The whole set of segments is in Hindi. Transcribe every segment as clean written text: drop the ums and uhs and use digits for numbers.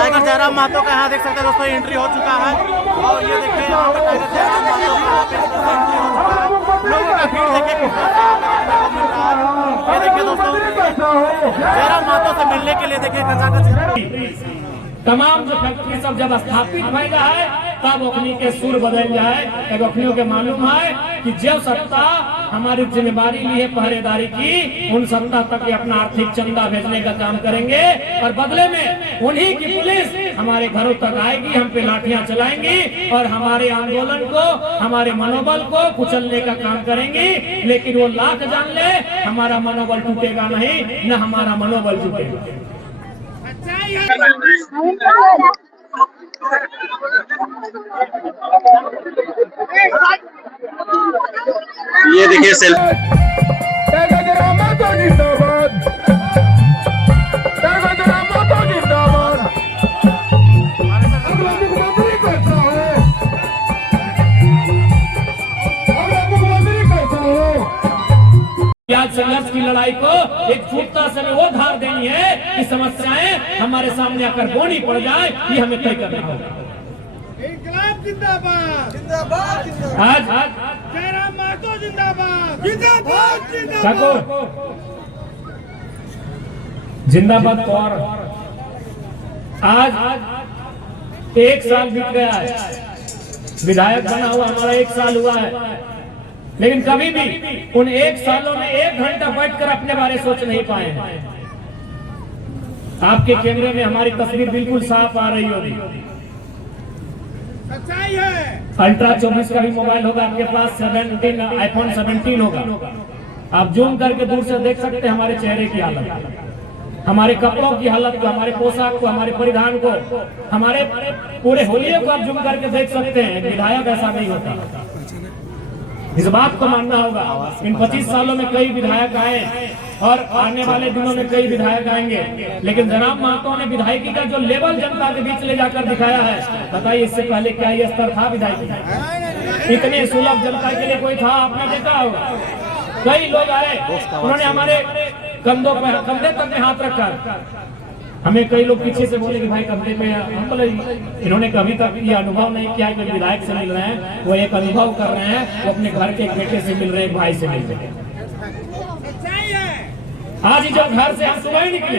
टाइगर जयराम महतो का यहाँ देख सकते हैं दोस्तों एंट्री हो चुका है। और ये देखिए यहाँ पे टाइगर जयराम महतो का यहाँ पे एंट्री हो चुका है। लोगों का भीड़ देखिए कितना देखने को मिल रहा है। ये देखिए दोस्तों जयराम महतो से मिलने के लिए देखिए खचाखच तमाम जो फैक्ट्री सब जब स्थापित हो जाए तब ओखनी के सुर बदल जाए। ओखनियों के मालूम है कि जो सत्ता हमारी जिम्मेदारी ली है पहरेदारी की, उन सत्ता तक अपना आर्थिक चंदा भेजने का काम करेंगे और बदले में उन्हीं की पुलिस हमारे घरों तक आएगी, हम पे लाठियां चलाएंगी और हमारे आंदोलन को, हमारे मनोबल को कुचलने का काम करेंगी। लेकिन वो लाख जान ले, हमारा मनोबल टूटेगा नहीं, न हमारा मनोबल टूटेगा। ये देखिए सेल्फी आज संघर्ष की लड़ाई को एक छूटता समय वो धार देनी है कि समस्याएं हमारे सामने आकर बोनी पड़ जाए, ये हमें तय करना होगा। इंकलाब जिंदाबाद जिंदाबाद आज जयराम महतो जिंदाबाद जिंदाबाद जिंदाबाद जिंदाबाद। और आज 1 साल बीत गया है, विधायक बना हुआ हमारा 1 साल हुआ है, लेकिन कभी भी उन 1 सालों में 1 घंटा बैठकर अपने बारे सोच नहीं पाए हैं। आपके कैमरे में हमारी तस्वीर बिल्कुल साफ आ रही होगी। सच्चाई है। अल्ट्रा 24 का भी मोबाइल होगा आपके पास, 17 iPhone 17 होगा। आप जूम करके दूर से देख सकते हैं हमारे चेहरे की हालत, हमारे कपड़ों की हालत को, हमारे पोशाक को, हमारे परिधान को, हमारे पूरे होलिये को आप जूम करके देख सकते हैं। विधायक ऐसा नहीं होता, इस बात को मानना होगा। इन 25 सालों में कई विधायक आए और आने वाले दिनों में कई विधायक आएंगे, लेकिन जयराम महतो ने विधायकी का जो लेवल जनता के बीच ले जाकर दिखाया है, बताइए इससे पहले क्या ये स्तर था विधायकी? इतने सुलभ जनता के लिए कोई था? आपने देखा होगा कई लोग आए, उन्होंने हमारे कंधों पर, कंधे तक में हाथ रखा। हमें कई लोग पीछे से बोले कि भाई कंधे पे, हम बोले इन्होंने कभी तक ये अनुभव नहीं किया है कि विधायक से मिल रहे हैं, वो एक अनुभव कर रहे हैं, वो अपने घर के एक बेटे से मिल रहे हैं, एक भाई से मिल रहे हैं। आज ही जब घर से हम सुबह ही निकले,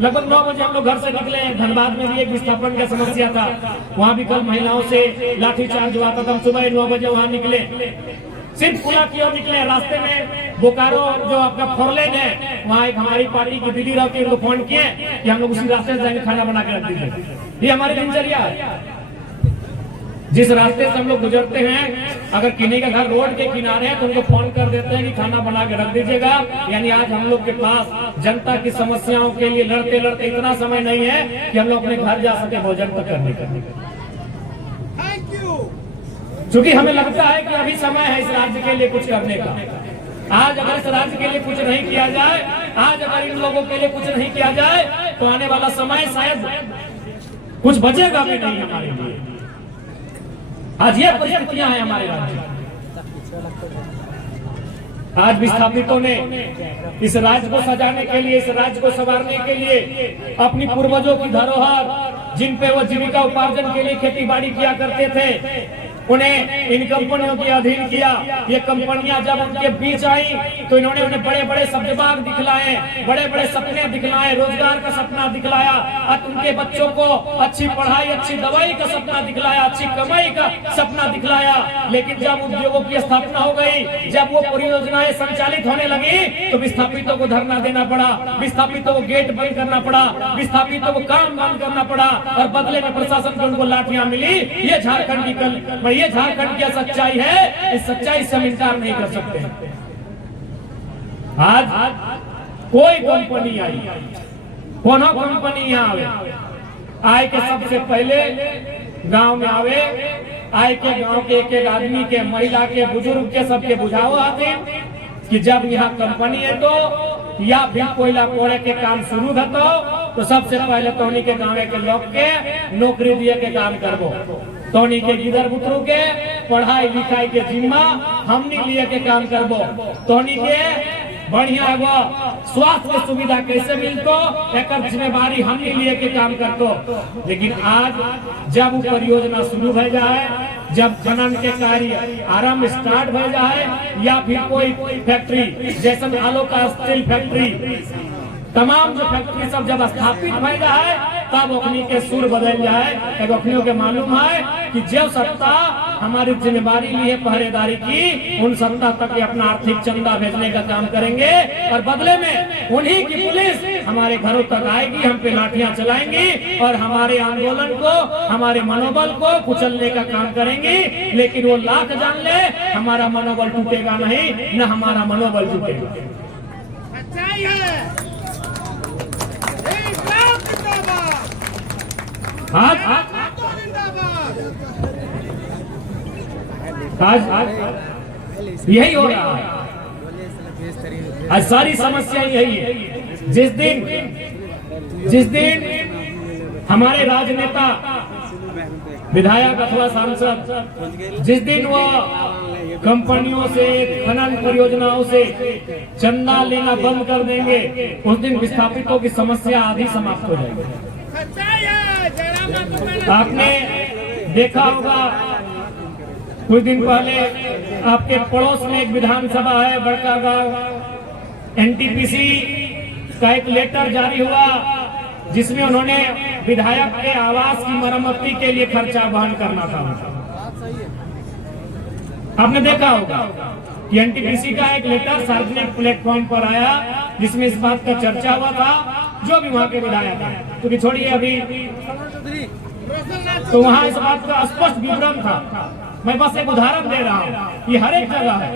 लगभग 9 बजे हम लोग घर से निकले। धनबाद में भी एक विस्थापन का समस्या था, वहाँ भी कल महिलाओं से लाठीचार्ज हुआ था। हम सुबह 9 बजे वहाँ निकले, सिर्फ पुला की ओर निकले। रास्ते में बोकारो जो आपका फोरलेन है, वहाँ एक हमारी पार्टी की दीदी रहती है, उनको फोन किए कि हम लोग उसी रास्ते से जाएंगे, खाना बना के रख दीजिए। ये हमारी दिनचर्या है। जिस रास्ते से हम लोग गुजरते हैं, अगर किन्हीं का घर रोड के किनारे है तो उनको फोन कर देते हैं कि खाना बना के रख दीजिएगा। यानी आज हम लोग के पास जनता की समस्याओं के लिए लड़ते लड़ते इतना समय नहीं है कि हम लोग अपने घर जा सके भोजन तक करने का। Thank you. क्योंकि हमें लगता है कि अभी समय है इस राज्य के लिए कुछ करने का। आज अगर इस राज्य के लिए कुछ नहीं किया जाए, आज अगर इन लोगों के लिए कुछ नहीं किया जाए, तो आने वाला समय शायद कुछ बचेगा भी नहीं हमारे लिए। आज ये परिस्थितियां हैं हमारे राज्य। आज विस्थापितों ने इस राज्य को सजाने के लिए, इस राज्य को संवारने के लिए अपनी पूर्वजों की धरोहर, जिन पे वो जीविका उपार्जन के लिए खेती बाड़ी किया करते थे, उन्हें इन कंपनियों के अधीन किया। ये कंपनियां जब उनके बीच आई तो इन्होंने उन्हें बड़े बड़े सपनेबाग दिखलाए, बड़े बड़े सपने दिखलाए, रोजगार का सपना दिखलाया, उनके बच्चों को अच्छी पढ़ाई, अच्छी दवाई का सपना दिखलाया, अच्छी कमाई का सपना दिखलाया। लेकिन जब उद्योगों की स्थापना हो गई, जब वो परियोजनाएं संचालित होने लगी, तो विस्थापितों को धरना देना पड़ा, विस्थापितों को गेट बंद करना पड़ा, विस्थापितों को काम बंद करना पड़ा और बदले में प्रशासन को उनको लाठियां मिली। ये झारखंड की ये झारखंड की सच्चाई है, इस सच्चाई से हम इनकार नहीं कर सकते। आज कोई कंपनी आई, कोनो कंपनी यहाँ आए के सबसे पहले गांव में आवे, आए के गांव के एक एक आदमी के, महिला के, बुजुर्ग के, सबके बुझाओ आते कि जब यहाँ कंपनी है तो या फिर कोयला कोड़े के काम शुरू होता तो सबसे पहले तोहनी के गाँव के लोग के नौकरी दिए के काम करबो, तोहनी के गिदर बुतरू के पढ़ाई लिखाई के जिम्मा हमनी लिए के काम करबो, तोहनी के बढ़िया एगो स्वास्थ्य के सुविधा कैसे मिलतो, एक जिम्मेवारी हम ही लिए के काम करतो। लेकिन आज जब वो परियोजना शुरू हो जाए, जब खनन के कार्य आरंभ स्टार्ट हो जाए, या फिर कोई फैक्ट्री जैसे आलो का स्टील फैक्ट्री, तमाम जो फैक्ट्री सब जब स्थापित हो जाए, तब अपनी के सुर बदल जाए। अपनियों के मालूम है कि जो सत्ता हमारी जिम्मेवारी लिए पहरेदारी की, उन सत्ता तक अपना आर्थिक चंदा भेजने का काम करेंगे, और बदले में उन्हीं की पुलिस हमारे घरों तक आएगी, हम पे लाठियां चलाएंगी और हमारे आंदोलन को, हमारे मनोबल को कुचलने का काम करेंगी। लेकिन वो लाख जान ले, हमारा मनोबल टूटेगा नहीं, न हमारा मनोबल टूटेगा। सच्चाई है। इंकलाब जिंदाबाद। आज यही हो रहा है। आज सारी समस्या यही है। जिस दिन हमारे राजनेता, विधायक अथवा सांसद जिस दिन वो कंपनियों से, खनन परियोजनाओं से चंदा लेना बंद कर देंगे, उस दिन विस्थापितों की समस्या आधी समाप्त हो जाएगी। आपने देखा होगा कुछ दिन पहले आपके पड़ोस में एक विधानसभा है बड़का गांव, एनटीपीसी का एक लेटर जारी हुआ जिसमें उन्होंने विधायक के आवास की मरम्मती के लिए खर्चा वहन करना था। आपने देखा होगा कि एनटीपीसी का एक लेटर सार्वजनिक प्लेटफॉर्म पर आया जिसमें इस बात का चर्चा हुआ था, जो भी वहाँ के विधायक है, क्योंकि छोड़िए अभी, तो वहाँ इस बात का स्पष्ट विवरण था। मैं बस एक उदाहरण दे रहा हूँ। ये हर एक जगह है,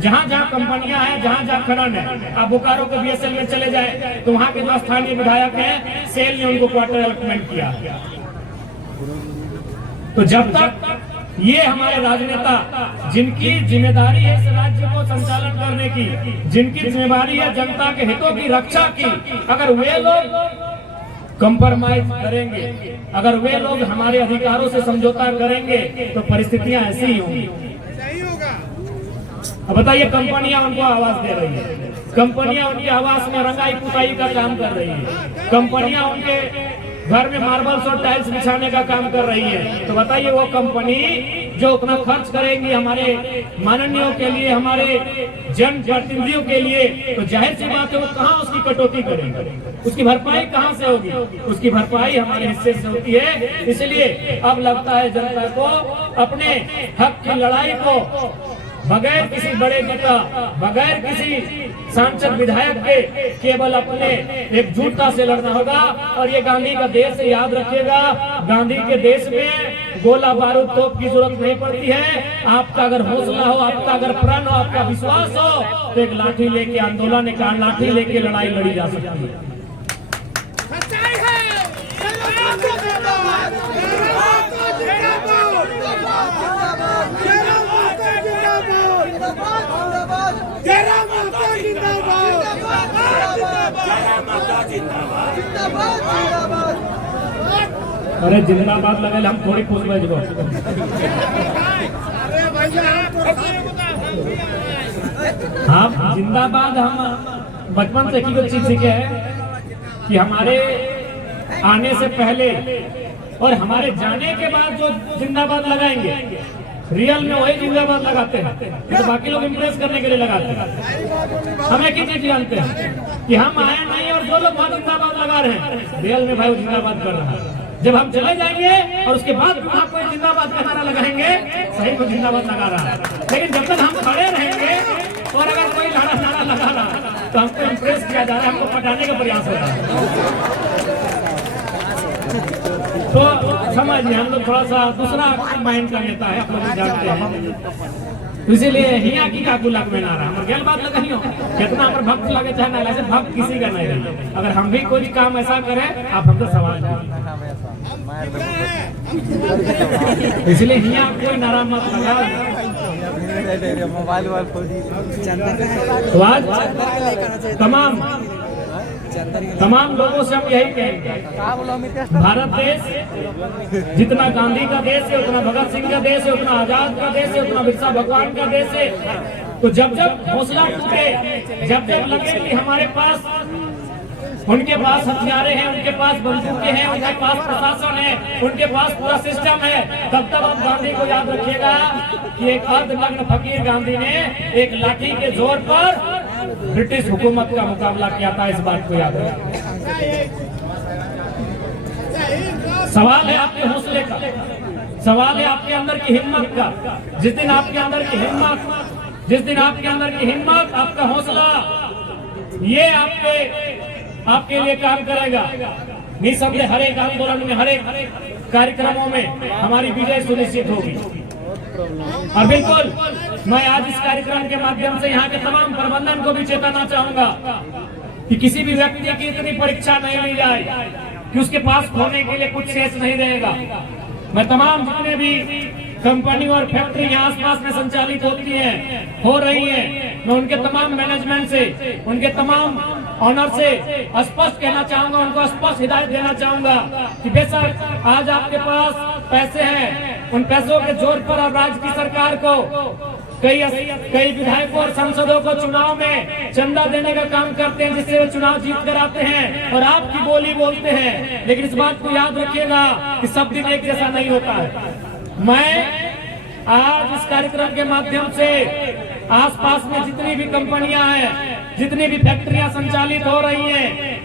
जहाँ जहाँ कंपनियां हैं, जहाँ जहाँ खनन है। आप बोकारो के बीएसएल में चले जाए तो वहाँ के जो स्थानीय विधायक हैं, सेल ने उनको क्वार्टर अलॉटमेंट किया। तो जब तक ये हमारे राजनेता, जिनकी जिम्मेदारी है इस राज्य को संचालन करने की, जिनकी जिम्मेदारी है जनता के हितों की रक्षा की, अगर वे लोग कंप्रोमाइज करेंगे, अगर वे लोग हमारे अधिकारों से समझौता करेंगे, तो परिस्थितियां ऐसी ही होंगी। सही होगा। अब बताइए, कंपनियां उनको आवाज दे रही है, कंपनियां उनके आवास में रंगाई पुताई का काम कर रही है, कंपनियां उनके घर में मार्बल्स और टाइल्स बिछाने का काम कर रही है। तो बताइए, वो कंपनी जो उतना खर्च करेंगी हमारे माननीयों के लिए, हमारे जन प्रतिनिधियों के लिए, तो जाहिर सी बात है वो कहाँ उसकी कटौती करेंगे, उसकी भरपाई कहाँ से होगी? उसकी भरपाई हमारे हिस्से से होती है। इसलिए अब लगता है जनता को अपने हक की लड़ाई को बगैर किसी बड़े नेता, बगैर किसी सांसद विधायक के, केवल अपने एकजुटता से लड़ना होगा। और ये गांधी का देश है, याद रखिएगा, गांधी के देश में गोला बारूद तोप की जरूरत नहीं पड़ती है। आपका अगर हौसला हो, आपका अगर प्रण हो, आपका विश्वास हो, तो एक लाठी लेके आंदोलन, एक लाठी लेके लड़ाई लड़ी जा सकती है। अरे जिंदाबाद लगे हम थोड़ी खुश बजबो। हाँ, जिंदाबाद हम बचपन से एक चीज सीखे है कि हमारे आने से पहले और हमारे जाने के बाद जो जिंदाबाद लगाएंगे, रियल में वही जिंदाबाद लगाते हैं, तो बाकी लोग इम्प्रेस करने के लिए लगाते हैं। हम एक ही चीज जानते हैं कि हम आए नहीं, और जो लोग वहाँ जिंदाबाद लगा रहे हैं, रियल में भाई वो जिंदाबाद कर रहा है। जब हम चले जाएंगे और उसके बाद वहाँ कोई जिंदाबाद का नारा लगाएंगे, सही को जिंदाबाद लगा रहा है। लेकिन जब तक हम खड़े रहेंगे और अगर कोई नारा लगा रहा, तो हमको इम्प्रेस किया जा रहा है, हमको पटाने का प्रयास हो रहा है। तो समझिए, हम लोग थोड़ा सा दूसरा माइंड का नेता है, आप लोग जानते हैं। तो इसीलिए हिया की काकू लग में नारा और गैल बात लगा ही हो, कितना पर भक्त लगे चाहे ना लगे, भक्त किसी का नहीं है। अगर हम भी कोई काम ऐसा करें, आप हमसे सवाल करें, इसलिए हिया कोई नारा मत लगा। तो आज तमाम तमाम लोगों से हम यही कहेंगे, भारत देश जितना गांधी का देश है, उतना भगत सिंह का देश है, उतना आजाद का देश है, उतना बिरसा भगवान का देश है। तो जब जब हौसला टूटे, जब जब लगे कि हमारे पास, उनके पास हथियारे हैं, उनके पास बंदूकें हैं, उनके पास प्रशासन है, उनके पास पूरा सिस्टम है, तब तब आप गांधी को याद रखिएगा कि एक अर्धनग्न फकीर गांधी ने एक लाठी के जोर पर ब्रिटिश हुकूमत का मुकाबला किया था। इस बात को याद रखिए। सवाल है आपके हौसले का, सवाल है आपके अंदर की हिम्मत का। जिस दिन आपके अंदर की हिम्मत, जिस दिन आपके अंदर की हिम्मत, आपका हौसला, ये आपके लिए काम करेगा। निसंदेह हर एक आंदोलन में, हर एक कार्यक्रमों में हमारी विजय सुनिश्चित होगी। और बिल्कुल मैं आज इस कार्यक्रम के माध्यम से यहाँ के तमाम प्रबंधन को भी चेताना चाहूंगा कि किसी भी व्यक्ति की इतनी परीक्षा नहीं ली जाए कि उसके पास खोने के लिए कुछ शेष नहीं रहेगा। मैं तमाम जितने भी कंपनी और फैक्ट्री यहाँ आसपास में संचालित होती हैं, हो रही हैं, मैं उनके तमाम मैनेजमेंट से, उनके तमाम ऑनर से स्पष्ट कहना चाहूंगा, उनको स्पष्ट हिदायत देना चाहूंगा कि बेशक आज आपके पास पैसे हैं, उन पैसों के जोर पर अब राज्य की सरकार को कई विधायकों और सांसदों को चुनाव में चंदा देने का काम करते हैं, जिससे वो चुनाव जीत कर आते हैं और आपकी बोली बोलते हैं। लेकिन इस बात को याद रखिएगा कि सब दिन एक जैसा नहीं होता है। मैं आज इस कार्यक्रम के माध्यम से आसपास में जितनी भी कंपनियां हैं, जितनी भी फैक्ट्रियां संचालित हो रही हैं,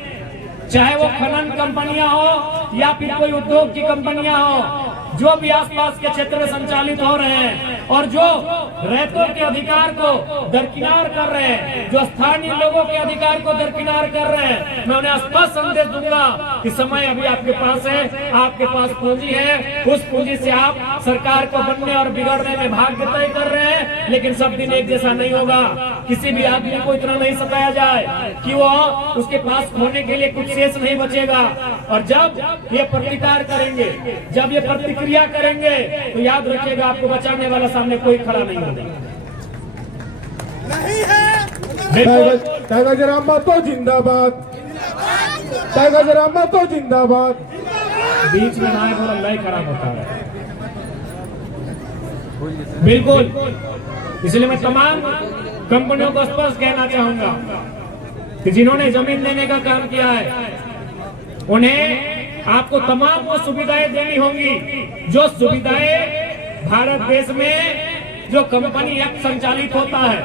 चाहे वो खनन कंपनियां हो या फिर कोई उद्योग की कंपनियां हो, जो भी आसपास के क्षेत्र में संचालित हो रहे हैं और जो रैयतों के अधिकार को दरकिनार कर रहे हैं, जो स्थानीय लोगों के अधिकार को दरकिनार कर रहे हैं, मैं उन्हें स्पष्ट संदेश दूंगा कि समय अभी आपके पास है, आपके पास पूंजी है, उस पूंजी से आप सरकार को बनने और बिगड़ने में भाग्य तय कर रहे हैं। लेकिन सब दिन एक जैसा नहीं होगा। किसी भी आदमी को इतना नहीं सताया जाए कि वो उसके पास खोने के लिए कुछ शेष नहीं बचेगा। और जब ये प्रतिकार करेंगे, जब ये प्रतिक्रिया करेंगे, तो याद रखिएगा आपको बचाने वाला सामने कोई खड़ा नहीं होगा। नहीं है। टाइगर जराम तो जिंदाबाद, टाइगर जराम तो जिंदाबाद। बीच में ना बोला लय खराब होता है। बिल्कुल, इसलिए मैं तमाम कंपनियों को स्पष्ट कहना चाहूंगा कि जिन्होंने जमीन देने का काम किया है, उन्हें आपको तमाम वो सुविधाएं देनी होंगी जो सुविधाएं भारत देश में जो कंपनी एक्ट संचालित होता है,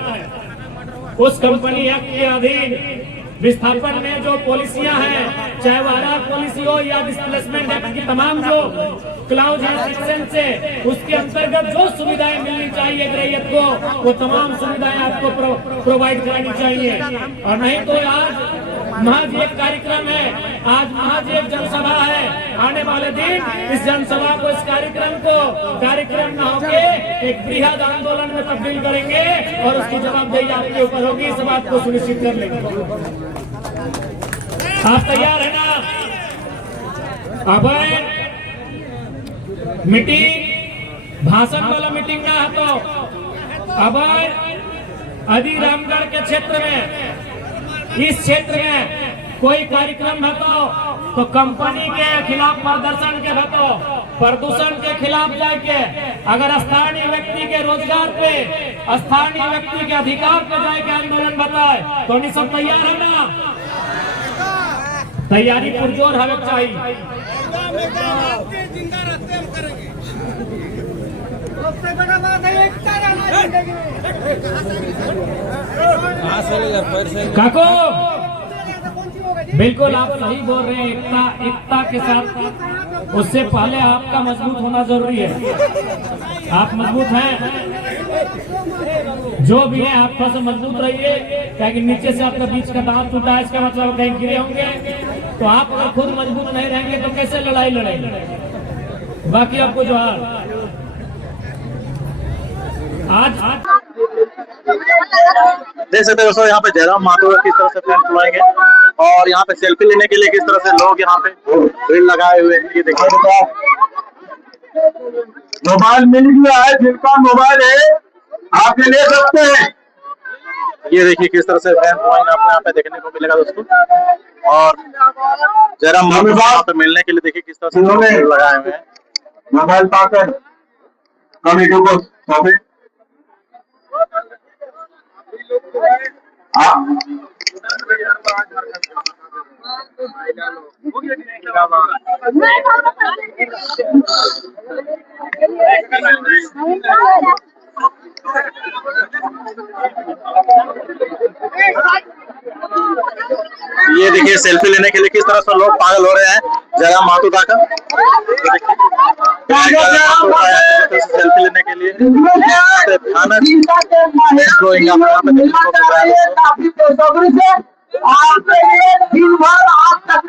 उस कंपनी एक्ट के अधीन विस्थापन में जो पॉलिसियां हैं, चाहे वो आधार पॉलिसी हो या डिस्प्लेसमेंट एक्ट की तमाम जो क्लाउज है सेक्शन से, उसके अंतर्गत जो सुविधाएं मिलनी चाहिए रैयत को, वो तमाम सुविधाएं आपको प्रोवाइड करानी चाहिए। और नहीं तो आज महज एक कार्यक्रम है, आज महज एक जनसभा है। आने वाले दिन इस जनसभा को, इस कार्यक्रम को कार्यक्रम न होके एक बृहद आंदोलन में तब्दील करेंगे और उसकी जवाबदेही आपके ऊपर होगी। इस बात को सुनिश्चित कर लेंगे। आप तैयार है ना? अब मीटिंग भाषण वाला मीटिंग ना है, तो अब अभी रामगढ़ के क्षेत्र में, इस क्षेत्र में कोई कार्यक्रम है तो कंपनी के खिलाफ प्रदर्शन के है, तो प्रदूषण के खिलाफ जाके, अगर स्थानीय व्यक्ति के रोजगार पे, स्थानीय व्यक्ति के अधिकार पे जाके आंदोलन बताए, तो नहीं सब तैयार है ना? तैयारी पुरजोर हमें चाहिए। जिंदा रहते हम करेंगे। सबसे बड़ा बात है एकता रहना जिंदगी में। काको, बिल्कुल आप सही बोल रहे हैं। एकता के साथ उससे पहले आपका मजबूत होना जरूरी है। आप मजबूत हैं, जो भी है आप थोड़ा सा मजबूत रहिए, क्योंकि नीचे से आपका बीच का दांत टूटा है, इसका मतलब कहीं गिरे होंगे। तो आप अगर खुद मजबूत नहीं रहेंगे तो कैसे लड़ाई लड़ेंगे? बाकी आपको जो आज देख सकते हो दोस्तों, यहाँ पे जयराम माथुर किस तरह से प्लान चलाएंगे और यहाँ पे सेल्फी लेने के लिए किस तरह से लोग यहाँ पे भीड़ लगाए हुए हैं। ये देखिए, मोबाइल मिल गया है, जिनका मोबाइल है आप ले सकते हैं। ये देखिए किस तरह से फैन फॉलोइंग आपको यहाँ पे देखने को मिलेगा दोस्तों। और जयराम बाबू यहाँ पे मिलने के लिए देखिए किस तरह से भीड़ लगाए हुए हैं। मोबाइल पाकर कमिटी को सौंपे। ये देखिए सेल्फी लेने के लिए किस तरह से लोग पागल हो रहे हैं जयराम मातुका का। सेल्फी लेने के लिए भयानक फ्लोइंग आपको यहाँ पे देखने को मिल रहा है। आपके लिए दिन भर आज तक